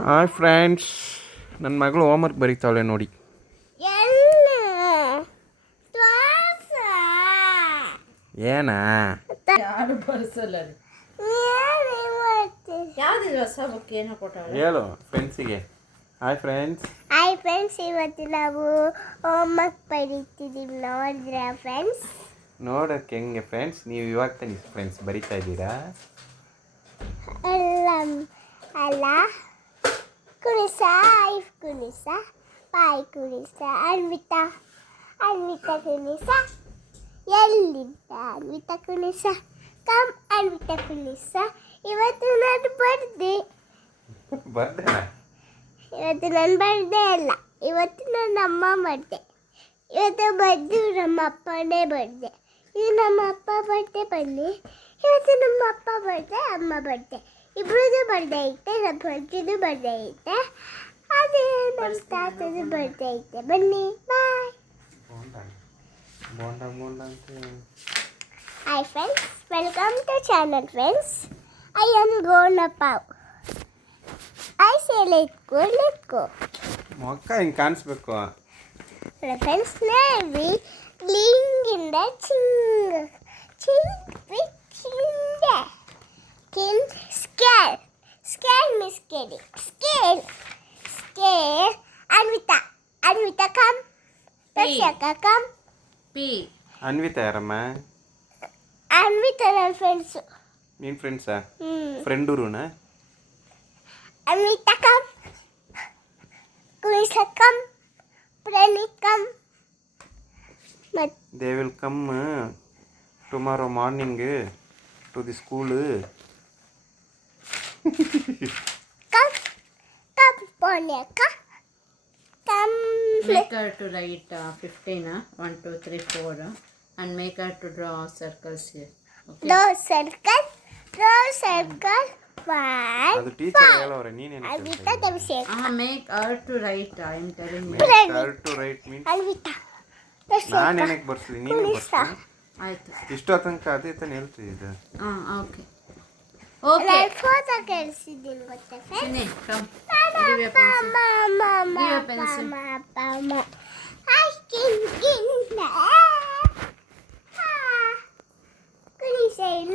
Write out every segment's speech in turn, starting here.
Hi friends, ನನ್ನ ಮಗಳು homework ಬರೀತಾವಳೆ ನೋಡಿ. ಏನಾ ಯಾರು ಬರ್ಸಲ್ಲ ಹೇಳು ಫ್ರೆಂಡ್ಸಿಗೆ. Hi friends. ಹಾಯ್ ಫ್ರೆಂಡ್ಸ್, ಇವತ್ತು ನಾವು ಹೋಮ್ವರ್ಕ್ ಬರೀತಿದ್ದೀವಿ. ನೋಡಿದ್ರಾ ಫ್ರೆಂಡ್ಸ್? ನೋಡೋಕ್ಕೆ ಹೆಂಗೆ ಫ್ರೆಂಡ್ಸ್? ನೀವು ಇವಾಗ ತಾನೆ ಫ್ರೆಂಡ್ಸ್ ಬರೀತಾ ಇದ್ದೀರಾ? ಅಲ್ಲ ಕುಣಿಸ, ಐಫ್ ಕುಣಿಸ, ಪಾಯ್ ಕುಣಿಸ, ಅನ್ವಿತಾ ಕುಣಿಸ, ಎಲ್ಲಿದ್ದ ಅನ್ವಿತಾ ಕುಣಿಸ, ಕಮ್ ಅನ್ವಿತಾ ಕುಣಿಸ. ಇವತ್ತು ನನ್ನ ಬರ್ಡೇ. ಇವತ್ತು ನನ್ನ ಬರ್ಡೇ ಅಲ್ಲ, ಇವತ್ತು ನನ್ನ ಅಮ್ಮ ಬರ್ಡೇ. ಇವತ್ತು ಬಂದು ನಮ್ಮ ಅಪ್ಪನೇ ಬರ್ಡೇ. ಇದು ನಮ್ಮ ಅಪ್ಪ ಬರ್ಡೇ ಬನ್ನಿ. ಇವತ್ತು ನಮ್ಮ ಅಪ್ಪ ಬರ್ಡೇ, ಅಮ್ಮ ಬರ್ಡೇ, ಇಬ್ಬರದು ಬರ್ಡೇ ಐತೆ. ನಮ್ಮ ಅಜ್ಜಿದು ಬರ್ಡೇ ಐತೆ, ಅದೇ ನಮ್ಮ ತಾತದು ಬರ್ಡೇ ಐತೆ. ಬನ್ನಿ, bye. Hi friends, welcome to channel friends. I am ಗೋನಪ್ಪಾವ್. I say let go. ಮೊಕ್ಕ ಹಿಂಗೆ ಕಾಣಿಸ್ಬೇಕು ಫ್ರೆಂಡ್ಸ್. ನೇವಿ ಲಿಂಗಿಂದ ಚಿಂಗ್ ವಿತ್ ಚಿಂಗ ಕಿನ್ ಸ್ಕೇಲ್ ಮಿಸ್ ಕೇಳಿ scale Anvita come Darshaka come. P Anvita ಯಾರಮ್ಮ? ಅನ್ವಿತಾ ನನ್ನ ಫ್ರೆಂಡ್ಸು. ನಿನ್ನ ಫ್ರೆಂಡ್ಸಾ? ಫ್ರೆಂಡೂರುನಾ? ಅನ್ವಿತಾ ಕಮ್, ಕುಣಿಸ come, Praneeth come. They will come tomorrow morning to the school. Come ಪೋನ್ಯಾಕ come. make her to write 15 1 2 3 4 and make her to draw circles here. Okay, draw circle 1 ಅದು teacher ಹೇಳೋರೆ, ನೀನೇನು Anvita Darshaka. make her to write. I am telling you. To write means Anvita ನಾನು ಏನಕ್ಕೆ ಬರ್ಸ್ಲಿ, ನೀನು ಬರ್ಸ್ಲಿ. ಆಯ್ತು. ಇಷ್ಟೋ ತನಕ ಅದೇ ತಾನೇ ಹೇಳ್ತಿದ್ದೆ. Okay okay. ಫೋಟೋ ಕಳಿಸಿದ್ದೀನಿ ಗೊತ್ತಾ friends? Sine, come. Give your pencil. Give your pencil.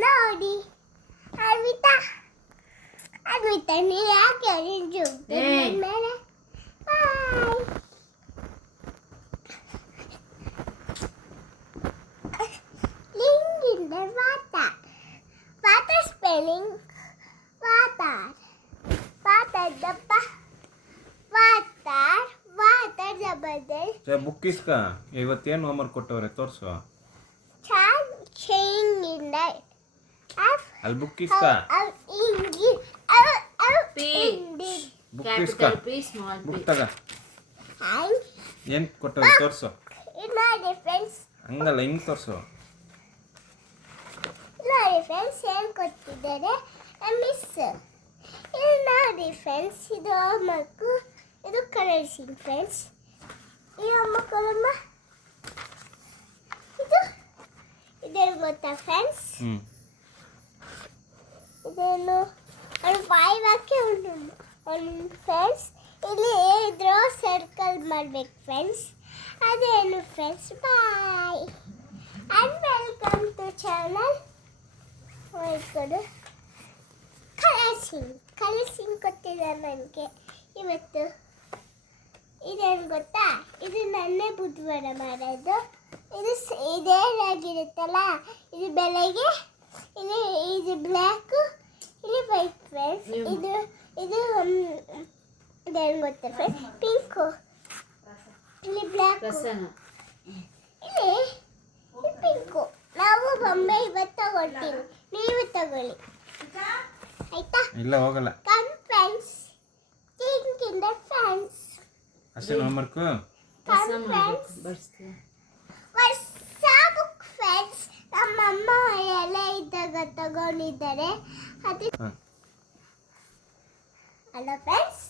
ನೋಡಿ ಅನ್ವಿತಾ ನೀನು ಯಾಕೆ ಮೇಲೆ ಲಿಂಗಿಂದ ವಾಟರ್ ಸ್ಪೆಲ್ಲಿಂಗ್ ವಾಟರ್ ದಪ್ಪ ವಾಟರ್ ಜಬರ್ದಲ್. ಬುಕ್ ಇಸ್ಕ. ಇವತ್ತೇನು ಹೋಮ್ವರ್ಕ್ ಕೊಟ್ಟವ್ರೆ ತೋರಿಸು. ಚೇಂಗಿಂದ ಅಲ್ಲಿ ಬುಕ್ ಇಸ್ಕ. P. ಬುಕ್ ಇಸ್ಕ. Capital P, small book p. ತಗ. ಏನು ಕೊಟ್ಟವ್ರೆ ತೋರಿಸು. ನೋಡಿ ಫ್ರೆಂಡ್ಸ್, ಹಂಗಲ್ಲ, ಹಿಂಗೆ ತೋರಿಸು. ನೋಡಿ ಫ್ರೆಂಡ್ಸ್ ಏನು ಕೊಟ್ಟಿದ್ದಾರೆ ಮಿಸ್. ಇದು ನೋಡಿ ಫ್ರೆಂಡ್ಸ್, ಇದು ಮಕ್ಕು, ಇದು ಕಲರ್ಸಿಂಗ್ ಫ್ರೆಂಡ್ಸ್. ಈ ಮಕ್ಕಳಮ್ಮ ಇದೇನು ಗೊತ್ತಾ ಫ್ರೆಂಡ್ಸ್? ಇದೇನು ಒಂದು 5 ಹಾಕಿ ಒಂದು ಫ್ರೆಂಡ್ಸ್. ಇಲ್ಲಿ ಡ್ರಾ ಸರ್ಕಲ್ ಮಾಡ್ಬೇಕು ಫ್ರೆಂಡ್ಸ್. ಅದೇನು friends. Bye and welcome to channel. ಹೋಯ್ಕೊಡು. ಕಲರ್ಸಿಂಗ್ ಕೊಟ್ಟಿದ್ದಾರೆ ನನಗೆ ಇವತ್ತು. ಇದೇನು ಗೊತ್ತಾ, ಇದು ನನ್ನೇ ಬುಧವಾರ ಮಾಡೋದು. ಇದೇ ಆಗಿರುತ್ತಲ್ಲ, ಇದು ಬೆಳಗ್ಗೆ, ಇದು ಬ್ಲ್ಯಾಕು, ಇಲ್ಲಿ ವೈಟ್ ಫ್ರೆಂಡ್ಸ್. ಇದೇನು ಗೊತ್ತಾ ಫ್ರೆಂಡ್ಸ್? ಪಿಂಕು, ಇಲ್ಲಿ ಬ್ಲ್ಯಾಕ್, ಇಲ್ಲಿ ಪಿಂಕು. ನಾವು ಬೊಂಬೆ ಇವತ್ತು ತಗೊಳ್ತೀವಿ, ನೀವು ತಗೊಳ್ಳಿ ಆಯ್ತಾ? ಇಲ್ಲ ಹೋಗಲ್ಲ. Come friends, think in the friends. ಅಷ್ಟೇ ಹೋಮ್ವರ್ಕು. Come friends. ಹೊಸ ಬುಕ್ ಫ್ರೆಂಡ್ಸ್. ನಮ್ಮಮ್ಮ ಎಲ್ಲ ಇದ್ದಾಗ ತಗೊಂಡಿದ್ದಾರೆ. ಅದು ಅಲ್ಲ ಫ್ರೆಂಡ್ಸ್,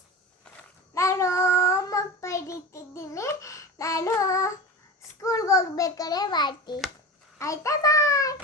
ನಾನು ಹೋಮ್ವರ್ಕ್ ಬರೀತಿದ್ದೀನಿ. ನಾನು ಸ್ಕೂಲ್ಗೆ ಹೋಗ್ಬೇಕಾದ್ರೆ ಮಾಡ್ತೀನಿ ಆಯ್ತಾ? ಬಾಯ್.